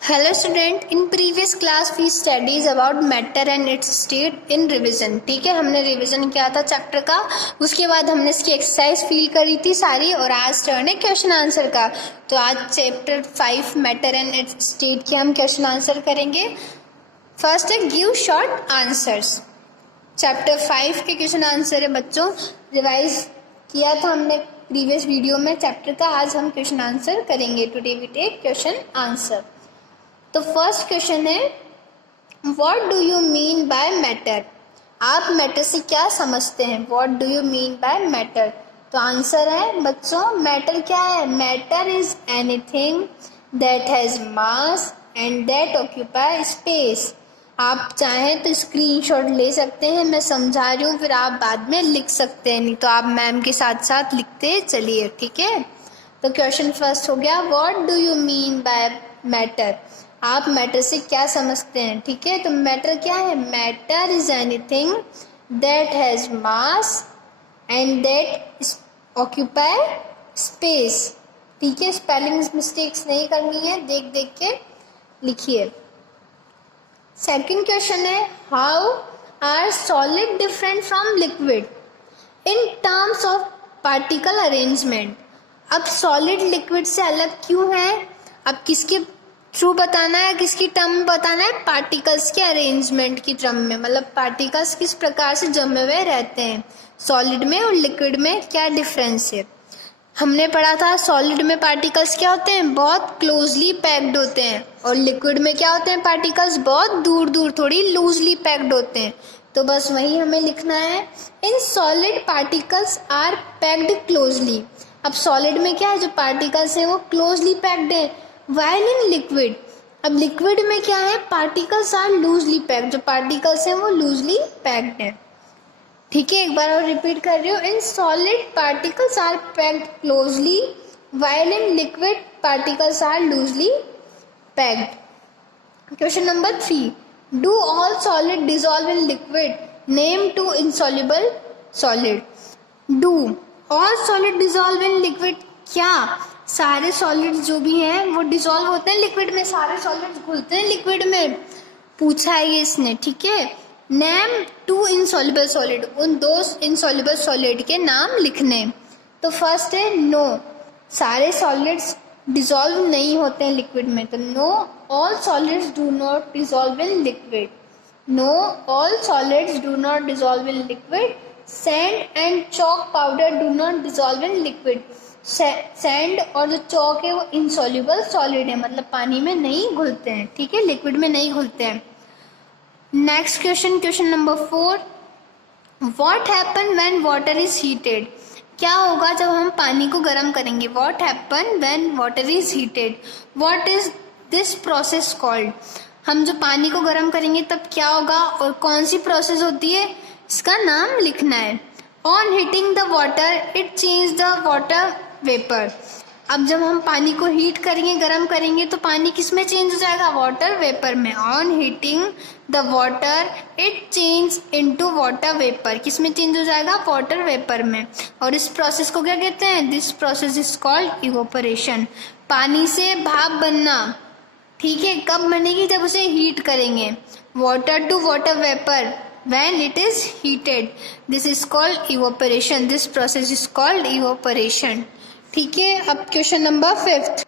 Hello student, in previous class we studies about matter and its state in revision. ठीक है, हमने revision किया था चैप्टर का, उसके बाद हमने इसकी एक्सरसाइज फील करी थी सारी, और आज टर्न है क्वेश्चन आंसर का। तो आज chapter 5 matter and its state के हम क्वेश्चन आंसर करेंगे। फर्स्ट है गिव शॉर्ट आंसर्स। चैप्टर 5 के क्वेश्चन आंसर है बच्चों, रिवाइज किया था हमने प्रीवियस वीडियो में चैप्टर का। आज हम क्वेश्चन आंसर करेंगे। Today we take question answer. तो फर्स्ट क्वेश्चन है, what do you mean by matter. आप मैटर से क्या समझते हैं? What do you mean by matter. तो आंसर है बच्चों, मैटर क्या है? Matter is anything that has mass and that occupy space. आप चाहें तो स्क्रीनशॉट ले सकते हैं, मैं समझा रही हूँ, फिर आप बाद में लिख सकते हैं, नहीं तो आप मैम के साथ साथ लिखते चलिए। ठीक है, तो क्वेश्चन फर्स्ट हो गया, what do you mean by matter. आप मैटर से क्या समझते हैं? ठीक है, तो मैटर क्या है? Matter is anything that has mass and that occupy space. ठीक है, स्पेलिंग मिस्टेक्स नहीं करनी है, देख देख के लिखिए। सेकंड क्वेश्चन है, how are solid different from liquid in terms of particle arrangement. अब सॉलिड लिक्विड से अलग क्यों है? अब किसके थ्रू बताना है, किसकी टर्म में बताना है? पार्टिकल्स के अरेंजमेंट की टर्म में, मतलब पार्टिकल्स किस प्रकार से जमे हुए रहते हैं। सॉलिड में और लिक्विड में क्या डिफरेंस है? हमने पढ़ा था सॉलिड में पार्टिकल्स क्या होते हैं? बहुत क्लोजली पैक्ड होते हैं, और लिक्विड में क्या होते हैं? पार्टिकल्स बहुत दूर दूर थोड़ी लूजली पैक्ड होते हैं। तो बस वही हमें लिखना है, in solid particles are packed closely. अब सॉलिड में क्या है? जो पार्टिकल्स हैं वो क्लोजली पैक्ड है, वाइल इन लिक्विड, अब लिक्विड में क्या है? पार्टिकल्स आर लूजली पैक्ड, जो पार्टिकल्स हैं वो लूजली पैक्ड है। ठीक है, एक बार और रिपीट कर रही हूँ, in solid particles are packed closely while in liquid particles are loosely packed. Question number 3, do all solid dissolve in liquid, name 2 insoluble solid. Do all solid dissolve in liquid, क्या सारे solid जो भी हैं वो dissolve होते हैं liquid में? सारे सॉलिड घुलते हैं लिक्विड में? पूछा है ये इसने। ठीक है, नेम 2 इनसॉल्युबल सॉलिड, उन 2 इनसॉल्युबल सॉलिड के नाम लिखने। तो फर्स्ट है नो, सारे सॉलिड्स डिसॉल्व नहीं होते हैं लिक्विड में, तो know all solids do not dissolve in liquid. Know all solids do not dissolve in liquid. Sand and chalk powder do not dissolve in liquid. Sand और जो chalk है वो इनसॉल्युबल सॉलिड है, मतलब पानी में नहीं घुलते हैं। ठीक है, लिक्विड में नहीं घुलते हैं। Next question, question number 4, what happen when water is heated. क्या होगा जब हम पानी को गर्म करेंगे? What happen when water is heated, what is this process called. हम जो पानी को गर्म करेंगे तब क्या होगा और कौन सी प्रोसेस होती है, इसका नाम लिखना है। On heating the water it change the water vapour. अब जब हम पानी को हीट करेंगे, गर्म करेंगे, तो पानी किस में चेंज हो जाएगा? वाटर वेपर में। On heating the water it change into water vapour, किस में चेंज हो जाएगा? वाटर वेपर में। और इस प्रोसेस को क्या कहते हैं? This process is called evaporation. पानी से भाप बनना, ठीक है, कब बनेगी? जब उसे हीट करेंगे। Water to water vapour when it is heated, this is called evaporation, this process is called evaporation। ठीक है, अब क्वेश्चन नंबर 5।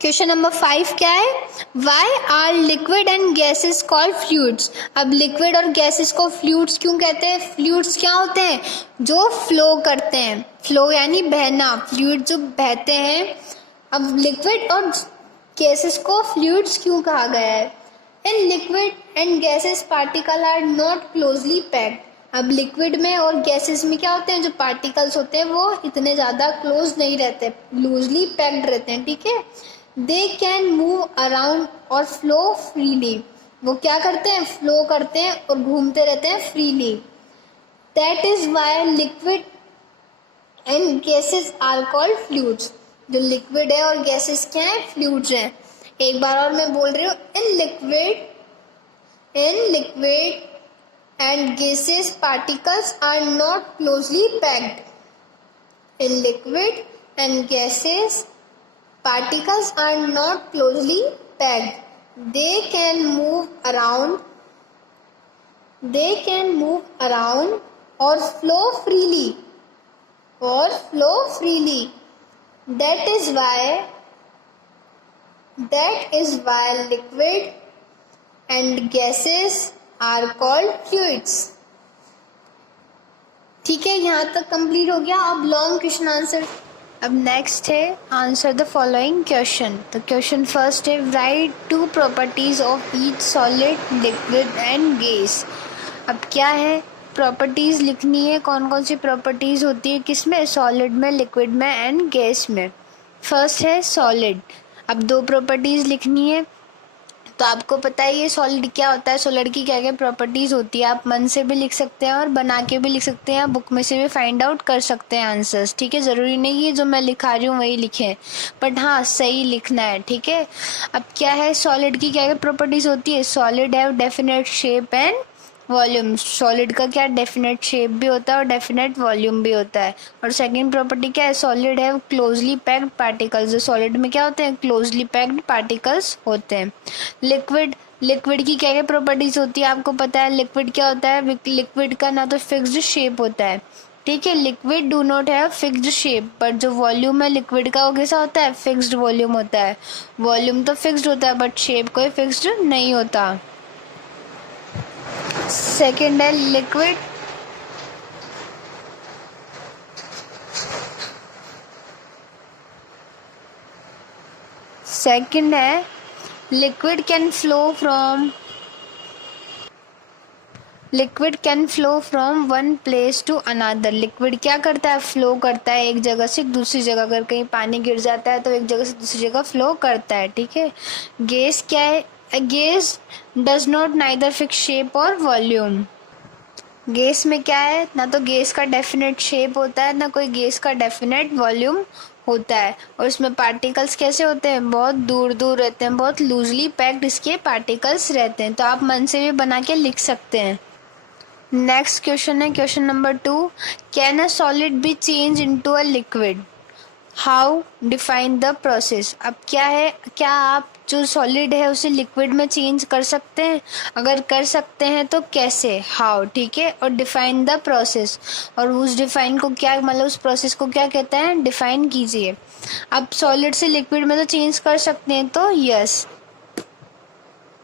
क्वेश्चन नंबर 5 क्या है? Why are liquid and gases called fluids. अब लिक्विड और गैसेस को fluids क्यों कहते हैं? फ्लूइड्स क्या होते हैं? जो फ्लो करते हैं, फ्लो यानी बहना, फ्लूइड जो बहते हैं। अब लिक्विड और गैसेस को फ्लूइड्स क्यों कहा गया है? In liquid and gases particle are not closely packed. अब लिक्विड में और गैसेस में क्या होते हैं? जो पार्टिकल्स होते हैं वो इतने ज़्यादा क्लोज नहीं रहते, लूजली पैक्ड रहते हैं। ठीक है, दे कैन मूव अराउंड और फ्लो फ्रीली, वो क्या करते हैं? फ्लो करते हैं और घूमते रहते हैं freely. That is why liquid and gases are called fluids. जो लिक्विड है और गैसेस क्या है? फ्लूइड्स हैं। एक बार और मैं बोल रही हूँ, in liquid and gases particles are not closely packed. In liquid and gases particles are not closely packed. they can move around or flow freely that is why liquid and gases are called fluids. ठीक है, यहाँ तक complete हो गया. अब long question answer. अब next है answer the following question. तो क्वेश्चन फर्स्ट है write two properties of each solid liquid and gas. अब क्या है, प्रॉपर्टीज लिखनी है. कौन कौन सी प्रॉपर्टीज होती है किसमें, सॉलिड में, लिक्विड में एंड गैस में. फर्स्ट है सॉलिड. अब दो प्रॉपर्टीज लिखनी है. तो आपको पता है ये सॉलिड क्या होता है, सॉलिड की क्या क्या प्रॉपर्टीज होती है. आप मन से भी लिख सकते हैं और बना के भी लिख सकते हैं, बुक में से भी फाइंड आउट कर सकते हैं आंसर्स. ठीक है, ज़रूरी नहीं है जो मैं लिखा रही हूँ वही लिखें, बट हाँ सही लिखना है. ठीक है, अब क्या है, सॉलिड की क्या क्या प्रॉपर्टीज होती है. Solid have definite shape and volume. Solid का क्या डेफिनेट शेप भी होता है और डेफिनेट वॉल्यूम भी होता है. और सेकंड प्रॉपर्टी क्या है, solid have closely packed particles. जो सॉलिड में क्या होते हैं, क्लोजली पैक्ड पार्टिकल्स होते हैं. लिक्विड की क्या क्या प्रॉपर्टीज होती है आपको पता है. लिक्विड क्या होता है, लिक्विड का ना तो फिक्स्ड शेप होता है. ठीक है, liquid do not have fixed shape, but जो वॉल्यूम है लिक्विड का वो कैसा होता है, फिक्स्ड वॉल्यूम होता है. वॉल्यूम तो फिक्स्ड होता है बट शेप कोई फिक्स्ड नहीं होता. सेकेंड है लिक्विड. सेकेंड है liquid can flow from one place to another. Liquid क्या करता है, फ्लो करता है एक जगह से दूसरी जगह. अगर कहीं पानी गिर जाता है तो एक जगह से दूसरी जगह फ्लो करता है. ठीक है, गैस क्या है, gas does not neither fix shape और वॉल्यूम. गैस में क्या है, ना तो गैस का डेफिनेट शेप होता है ना कोई गैस का डेफिनेट वॉल्यूम होता है. और इसमें पार्टिकल्स कैसे होते हैं, बहुत दूर दूर रहते हैं, बहुत लूजली पैक्ड इसके पार्टिकल्स रहते हैं. तो आप मन से भी बना के लिख सकते हैं. नेक्स्ट क्वेश्चन है question number 2. Can a solid B change into a liquid. How, define the process. अब क्या है, क्या आप जो सॉलिड है उसे लिक्विड में चेंज कर सकते हैं. अगर कर सकते हैं तो कैसे, हाउ. ठीक है, और डिफाइन द प्रोसेस. और उस डिफाइन को क्या, मतलब उस प्रोसेस को क्या कहते हैं, डिफाइन कीजिए. अब सॉलिड से लिक्विड में तो चेंज कर सकते हैं, तो yes,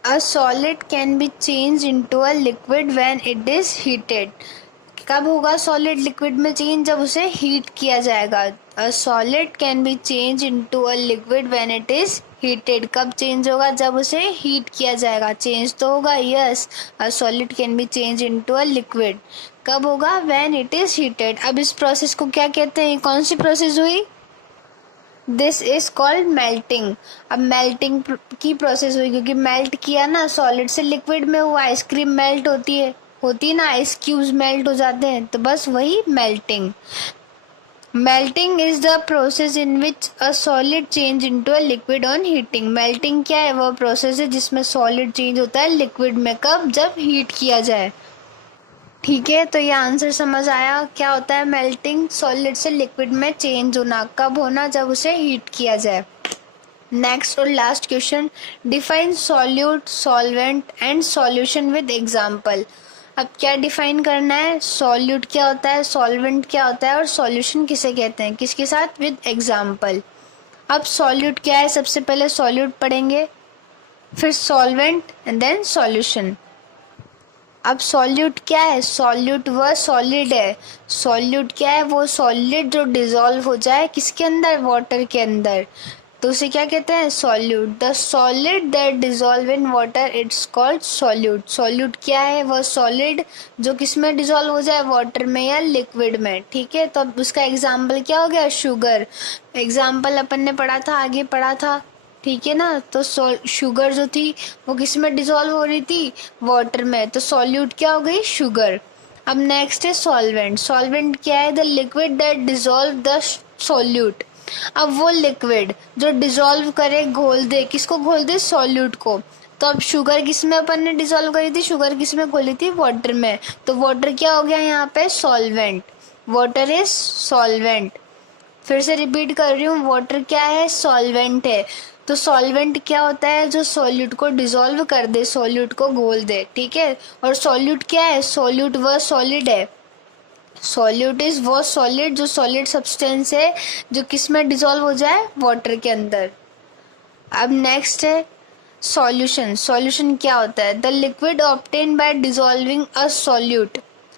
a solid can be change into a liquid when it is heated. कब होगा सॉलिड लिक्विड में चेंज, जब उसे हीट किया जाएगा. A solid can be change into a liquid when it is heated. कब चेंज होगा, जब उसे हीट किया जाएगा. चेंज तो होगा, yes, a solid can be change into a liquid. कब होगा, व्हेन इट इज हीटेड. अब इस प्रोसेस को क्या कहते हैं, कौन सी प्रोसेस हुई, दिस इज कॉल्ड मेल्टिंग. अब मेल्टिंग की प्रोसेस हुई क्योंकि मेल्ट किया ना, सॉलिड से लिक्विड में हुआ. आइसक्रीम मेल्ट होती ना, आइस क्यूब्स मेल्ट हो जाते हैं, तो बस वही melting. Melting is the process in which a solid change into a liquid on heating. Melting क्या है, वह प्रोसेस है जिसमें सॉलिड चेंज होता है लिक्विड में. कब, जब हीट किया जाए. ठीक है, तो ये आंसर समझ आया. क्या होता है मेल्टिंग, सॉलिड से लिक्विड में चेंज होना. कब होना, जब उसे हीट किया जाए. नेक्स्ट और last question, define solute, solvent and solution with example. अब क्या डिफाइन करना है, सॉल्यूट क्या होता है, सॉल्वेंट क्या होता है और सॉल्यूशन किसे कहते हैं, किसके साथ, विद एग्जांपल. अब सॉल्यूट क्या है, सबसे पहले सॉल्यूट पढ़ेंगे, फिर सॉल्वेंट एंड देन सॉल्यूशन. अब सॉल्यूट क्या है, सॉल्यूट वह सॉलिड है. सॉल्यूट क्या है, वो सॉलिड जो डिसॉल्व हो जाए किसके अंदर, वाटर के अंदर. तो उसे क्या कहते हैं, solute. The solid that dissolve in water it's called solute. Solute क्या है, वह सॉलिड जो किस में डिसॉल्व हो जाए, वाटर में या लिक्विड में. ठीक है, तो अब उसका एग्जाम्पल क्या हो गया, शुगर. एग्जाम्पल अपन ने पढ़ा था, आगे पढ़ा था. ठीक है ना, तो शुगर जो थी वो किस में डिसॉल्व हो रही थी, वाटर में. तो सॉल्यूट क्या हो गई, शुगर. अब नेक्स्ट है सॉल्वेंट. सॉल्वेंट क्या है, the liquid that dissolve the solute. अब वो लिक्विड जो डिसॉल्व करे, घोल दे, किसको घोल दे, सॉल्यूट को. तो अब शुगर किस में अपन ने डिसॉल्व करी थी, शुगर किस में घोली थी, वाटर में. तो वाटर क्या हो गया यहाँ पे, सॉल्वेंट. Water is solvent. फिर से रिपीट कर रही हूँ, वाटर क्या है, सॉल्वेंट है. तो सॉल्वेंट क्या होता है? जो सॉल्यूट को डिसॉल्व कर दे, सॉल्यूट को घोल दे, ठीक है। और सॉल्यूट क्या है? सॉल्यूट वह सॉलिड है। सॉल्यूट इज वो सॉलिड जो सॉलिड सब्सटेंस है जो किस में डिसॉल्व हो जाए? वाटर के अंदर। अब नेक्स्ट है सॉल्यूशन। सॉल्यूशन क्या होता है? The liquid obtain bye dissolving a solute.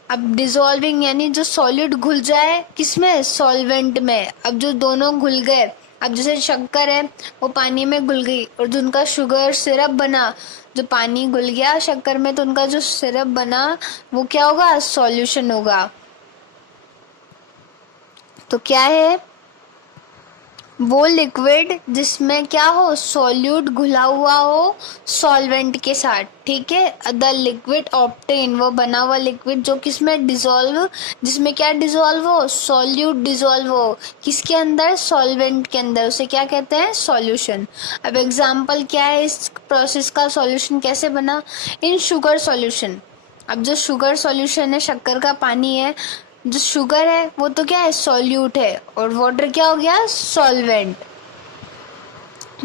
अब डिसॉल्विंग यानी जो सॉल्यूट घुल जाए किसमें? सॉल्वेंट में। अब जो दोनों घुल गए, अब जैसे शक्कर है वो पानी में घुल गई और जो उनका शुगर सिरप बना, जो पानी घुल गया शक्कर में तो उनका जो सिरप बना वो क्या होगा? सॉल्यूशन होगा। तो क्या है? वो लिक्विड जिसमें क्या हो? सॉल्यूट घुला हुआ हो सॉल्वेंट के साथ, ठीक है। द लिक्विड ऑब्टेन, वो बना हुआ लिक्विड जो किसमें डिसॉल्व, जिसमें क्या डिसॉल्व हो? सॉल्यूट डिसॉल्व हो किसके अंदर? सॉल्वेंट के अंदर, उसे क्या कहते हैं? सॉल्यूशन। अब एग्जांपल क्या है इस प्रोसेस का? सॉल्यूशन कैसे बना? इन शुगर सॉल्यूशन। अब जो शुगर सॉल्यूशन है, शक्कर का पानी है, जो शुगर है वो तो क्या है? सॉल्यूट है, और वाटर क्या हो गया? सॉल्वेंट।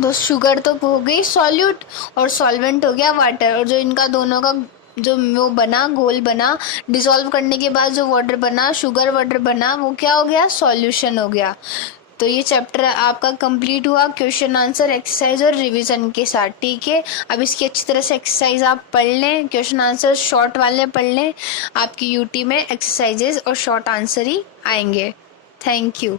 तो शुगर तो हो गई सॉल्यूट और सॉल्वेंट हो गया वाटर, और जो इनका दोनों का जो वो बना, घोल बना, डिसॉल्व करने के बाद जो वाटर बना, शुगर वाटर बना, वो क्या हो गया? सॉल्यूशन हो गया। तो ये चैप्टर आपका कंप्लीट हुआ क्वेश्चन आंसर एक्सरसाइज और रिवीजन के साथ, ठीक है। अब इसकी अच्छी तरह से एक्सरसाइज आप पढ़ लें, क्वेश्चन आंसर शॉर्ट वाले पढ़ लें, आपकी यूटी में एक्सरसाइजेज और शॉर्ट आंसर ही आएंगे। Thank you.